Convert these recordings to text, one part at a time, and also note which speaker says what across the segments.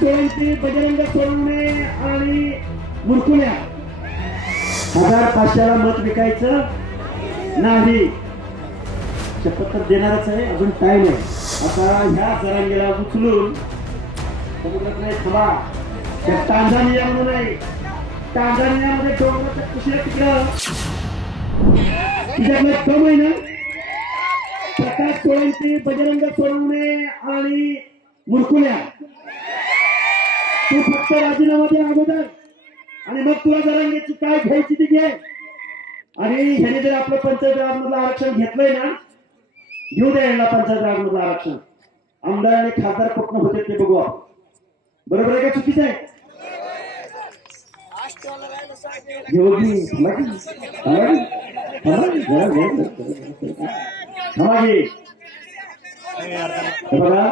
Speaker 1: सोळंकी बजरंग सोनवणे आणि मुरकुल्या. हजार पाचशेला मत विकायचं नाही. शपथ तर देणारच आहे अजून टाइम आहे. आता ह्या जरांगेला उचलून समुद्रात नाही थांबा. त्या टांझानिया म्हणून नाही. टांझानियामध्ये डोंगराच्या कुशीला तिकडं. तिच्यातलं कम आहे ना? प्रकाश सोळंकी बजरंग सोनवणे आणि मुरकुल्या. तू फक्त राजीनामा दे अगोदर आणि मग तुला जरांगेची काय घ्यायची ती घे आणि ह्याने जर आपलं पंचायत राज मधलं आरक्षण घेतलंय ना घेऊ द्या यांना पंचायत राज मधलं आरक्षण आमदार आणि खासदार कुठनं होते ते बघू आपण बरोबर आहे का चुकीचं आहे बघा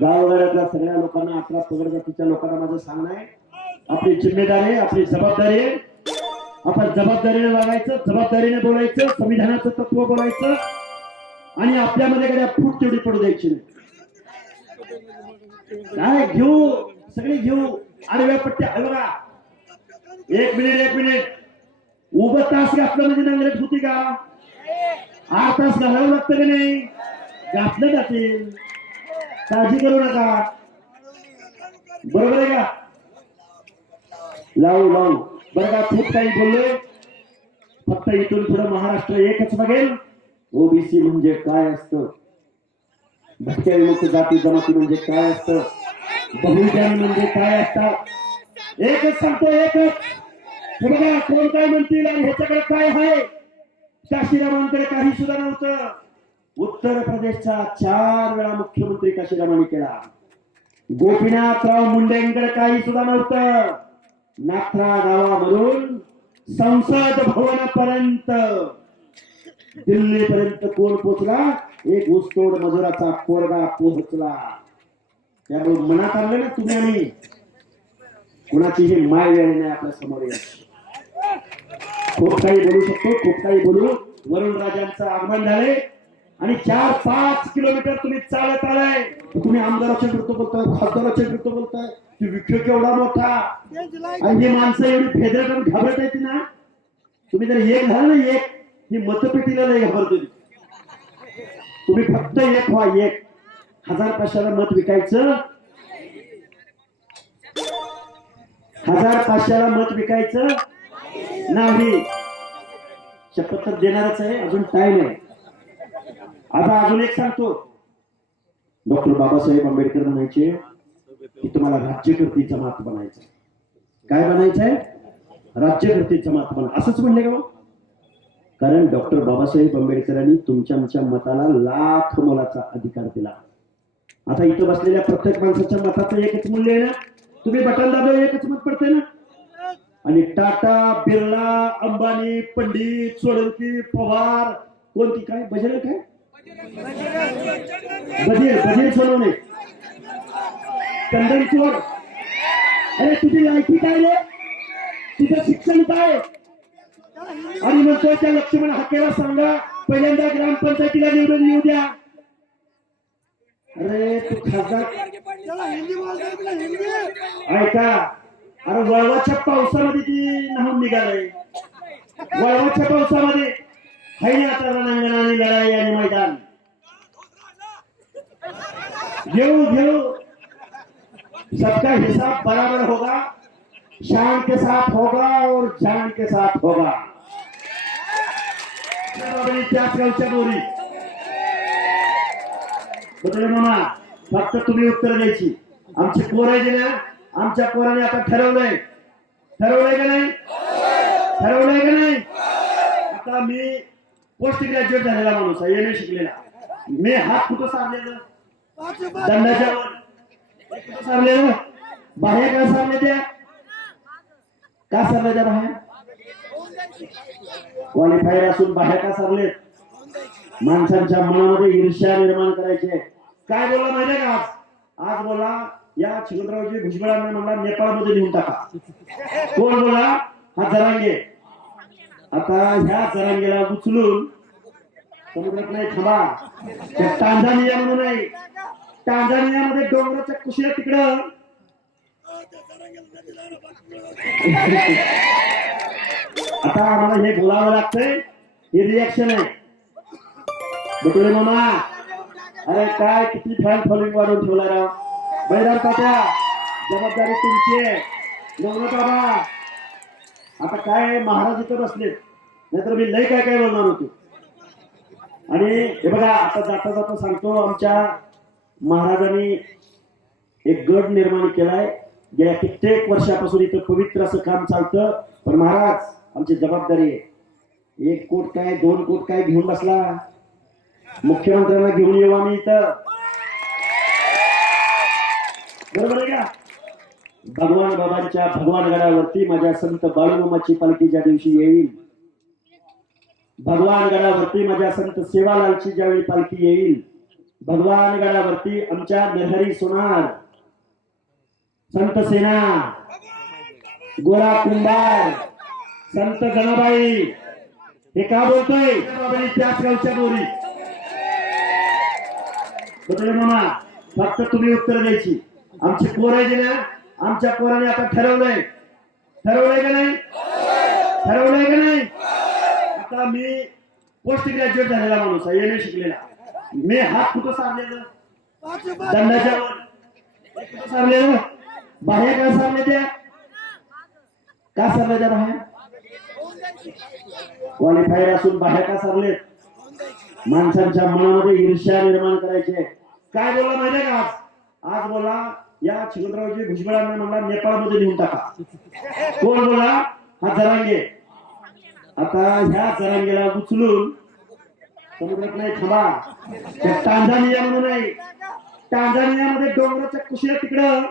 Speaker 1: गावगाड्यातल्या सगळ्या लोकांना आपल्या पगड जातीच्या लोकांना माझं सांगणं आहे. आपली जिम्मेदारी आहे आपली जबाबदारी आहे. आपण जबाबदारीने वागायचं जबाबदारीने बोलायचं संविधानाचं तत्व बोलायचं. आणि आपल्यामध्ये कधी फूट तेवढी पडू द्यायची नाही. काय घेऊ? सगळे घेऊ. आडव्या पट्ट्या हलवा. एक मिनिट एक मिनिट उभं तास घातलं म्हणजे नांगरट होती का? आठ तास घालावं लागतं का नाही? घातलं जातील. काळजी करू नका. बरोबर आहे का? लावू लावू. बरं का खूप काही बोलले. फक्त इथून पुढे महाराष्ट्र एकच बघेल. ओबीसी म्हणजे काय असतं? भटक्या विमुक्त जाती जमाती म्हणजे काय असतं? बहुजन म्हणजे काय असतात? एकच सांगतो एकच. हे बघा कोण काय म्हणतील आणि ह्याच्याकडे काय आहे? काशीरामांकडे काही सुद्धा नव्हतं. उत्तर प्रदेशचा चार वेळा मुख्यमंत्री काशीरामांनी केला? गोपीनाथराव मुंडेंकडे काही सुद्धा नव्हतं. नाथरा गावामधून संसद भवनापर्यंत. दिल्लीपर्यंत कोण पोचला? एक ऊसतोड मजुराचा पोरगा पोहोचला. त्यामुळे मनात आणलं ना तुम्ही आणि कुणाचीही माय वेळ नाही आपल्यासमोर खूप काही बोलू शकतो खूप काही बोलू. वरुण राजांचं आगमन झाले आणि चार पाच किलोमीटर तुम्ही चालत आलाय. तुम्ही आमदाराचे वृत्त बोलताय खासदाराचे वृत्त बोलताय. की विखे केवढा मोठा. आणि हे माणसं एवढी फेदर करून घाबरत येते ना. तुम्ही जर एक झालं ना एक ही मतपेटीला नाही घाबरतो तुम्ही फक्त एक व्हा एक. हजार पाचशेला मत विकायचं. हजार पाचशेला मत विकायचं. नाही. शपथ तर देणारच आहे अजून टाइम आहे. आता अजून एक सांगतो. डॉक्टर बाबासाहेब आंबेडकर म्हणायचे की तुम्हाला राज्यकर्ती जमात बनायचं काय बनायचंय? राज्यकर्ती जमात बना असंच म्हणले का मग? कारण डॉक्टर बाबासाहेब आंबेडकरांनी तुमच्या आमच्या मताला लाख मोलाचा अधिकार दिला. आता इथं बसलेल्या प्रत्येक माणसाच्या मताचं एकच मूल्य आहे ना? तुम्ही बटन दाबलं एकच मत पडते ना? आणि टाटा बिर्ला अंबानी पंडित सोळंकी पवार कोणती काय? बजेल काय? बधीर बधीर सोनवणे. कंदन चोर. अरे तुझी लायकी काय रे? तुझं शिक्षण काय? आणि म्हणतोय त्या लक्ष्मण हाकेला सांगा पहिल्यांदा ग्रामपंचायतीला निवडून येऊ द्या. अरे तू खासदार ऐका अरे वळवाच्या पावसामध्ये ती नाहून निघालय वळवाच्या पावसामध्ये हाय ना आता रणांगणाने लढाई आणि मैदान. घेऊ घेऊ सबका हिसाब बराबर होगा। शान के साथ होगा और जान के साथ होगा। बदल मामा फक्त तुम्ही उत्तर द्यायची. आमची पोरं आहे ना आमच्या पोराने आता ठरवलंय. ठरवलंय का नाही? ठरवलंय का नाही? आता मी पोस्ट ग्रॅज्युएट झालेला माणूस आहे एम शिकलेला. मी हात कुठं साधलेलं? दंडाच्या हो. बाह्या का सरले त्या? का सारले त्या बाहेर? क्वालिफायर असून बाहेर का सारलेत माणसांच्या मनामध्ये ईर्ष्या निर्माण करायचे काय बोलला माहितीये का आज? आज बोला या चिकनरावजी भुजबळांना म्हणला नेपाळमध्ये नेऊन टाका. कोण बोला हा जरांगे. आता ह्या जरांगेला उचलून समुद्रात नाही थांबा. टांझानिया म्हणून नाही टांझानियामध्ये डोंगराच्या कुशीला तिकडं. आता आम्हाला हे बोलावं लागतंय. हे रिॲक्शन आहे. बटुळे मामा अरे काय किती फॅन फॉलोइंग वाढवून ठेवला राव. बैराम तात्या जबाबदारी तुमची आहे. नवनाथ बाबा. आता काय महाराज इथं बसले नाहीतर मी लय काय काय बोलणार होतो? आणि हे बघा आता जाता जाता सांगतो आमच्या महाराजांनी एक गड निर्माण केलाय गेल्या कित्येक वर्षापासून इथं पवित्र असं काम चालतं. पण महाराज आमची जबाबदारी आहे. एक कोट काय दोन कोट काय घेऊन बसला? मुख्यमंत्र्यांना घेऊन येऊ आम्ही इथं. बरोबर आहे का? भगवान बाबांच्या भगवान गडावरती माझ्या संत बाळूमाची पालखी ज्या दिवशी येईल भगवान गडावरती माझ्या संत सेवालालची ज्यावेळी पालखी येईल भगवान गडावरती आमच्या नरहरी सोनार संत सेना गोरा कुंभार संत जनाबाई हे का बोलतोय? त्याच गावच्या बोरी मामा? फक्त तुम्ही उत्तर द्यायची. आमची पोर आहे ना आमच्या पोराने आता ठरवलंय. ठरवलंय का नाही? ठरवलंय का नाही? आता मी पोस्ट ग्रॅज्युएट झालेला माणूस आहे एम ए शिकलेला. मी हात कुठं सारलेलं? दंडाच्या वर. कुठं सारलेलं? बाहेर काय सारले त्या? का सारले त्या बाहेर? क्वालिफायर असून बाहेर का सारले? माणसांच्या मनामध्ये ईर्ष्या निर्माण करायचे काय बोलला माहितीये का आज? आज बोला या चिकनरावजी भुजबळांना म्हणला नेपाळमध्ये नेऊन टाका. कोण बोला? हा जरांगे आता ह्या चरांगेला उचलून समुद्रात नाही थांबा. त्या टांझानिया म्हणून नाही टांझानियामध्ये डोंगराच्या कुशीला तिकडं.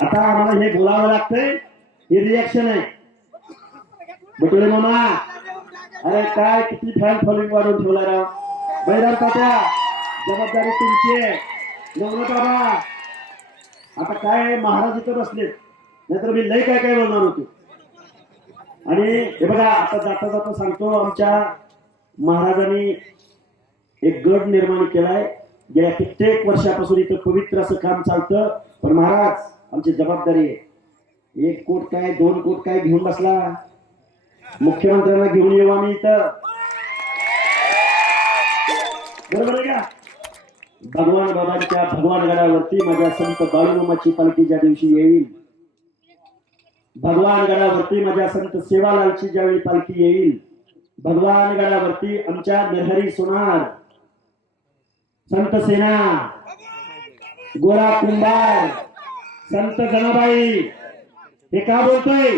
Speaker 1: आता आम्हाला हे बोलावं लागतंय. हे रिॲक्शन आहे. बटुले मामा अरे काय किती फॅन फॉलोइंग वाढवून ठेवला राव. बैराम तात्या जबाबदारी तुमची आहे. बाबा आता काय महाराज इथं बसले नाहीतर मी लय काय काय बोलणार होतो. आणि हे बघा आता जाता जाता सांगतो आमच्या महाराजांनी एक गट निर्माण केलाय गेल्या कित्येक वर्षापासून इथं पवित्र असं काम चालतं. पण महाराज आमची जबाबदारी आहे. एक कोट काय दोन कोट काय घेऊन बसला? मुख्यमंत्र्यांना घेऊन येऊ आम्ही इथं. बरोबर आहे का? भगवान बाबांच्या भगवान गडावरती माझ्या संत बाळूमाची पालखी ज्या दिवशी येईल भगवान गडावरती माझ्या संत सेवालालची ज्यावेळी पालखी येईल भगवान गडावरती आमच्या नरहरी सोनार संत सेना गोरा कुंभार संत जनाबाई हे का बोलतोय?